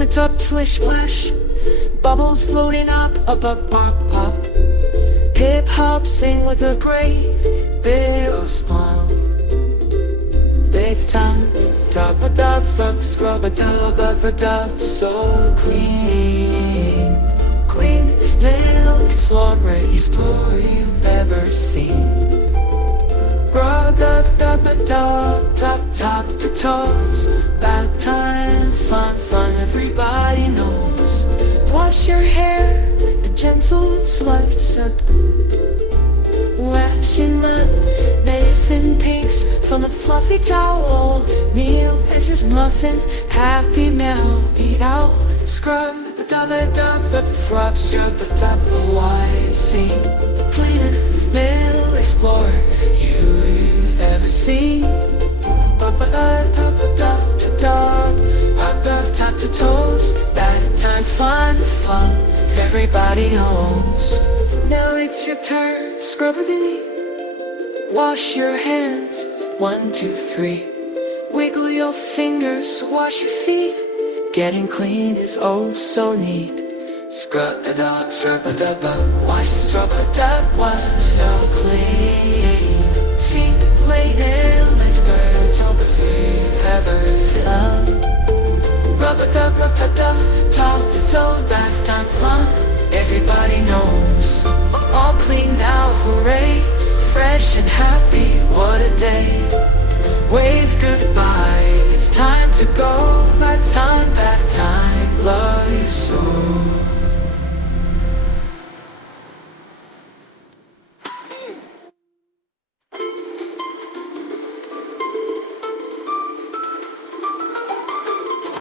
the tub, splish, splash. Bubbles floating up, pop, pop. Hip hop, sing with a great big smile. It's time, drop a dub, fuck, scrub a tub, so clean. Cleanest little explorer you've ever seen. Rub top to toes. Bath time, fun, everybody knows. Wash your hair, the gentle swipes up. Washing mud, bathing pigs from the fluffy towel. Meal is just muffin, happy meal, eat out. Scrub, frop, scrub, wide scene. Cleanest little explorer you've ever seen. Top to toes, bath time, fun, everybody knows. Now it's your turn, scrub a knee. Wash your hands, 1, 2, 3. Wiggle your fingers, wash your feet. Getting clean is oh so neat. Scrub it up, wash, scrub it up, wash your clean. See, lay in, let's burn, top if you've ever seen. Rub it up, top to toes, bath time, fun, everybody knows. All clean now, hooray, fresh and happy, what a day. Wave goodbye, it's time to go.